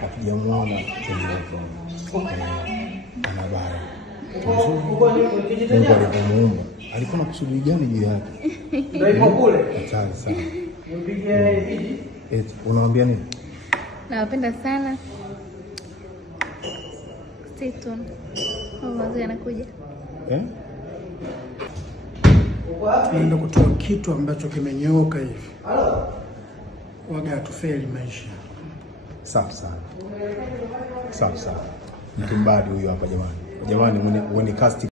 Hatujamuona ana bara. Mungu alipomuumba alikuwa na kusudi gani juu yake? Ndio ipo kule. Asante sana. Unawaambia nini? Nawapenda sana. Stay tuned. Mazuri anakuja. Ndio kutoa kitu ambacho kimenyooka hivi. Waga tufeli maisha. Safi sana. Safi sana. Mtumbadi huyu hapa jamani. Jamani, when cast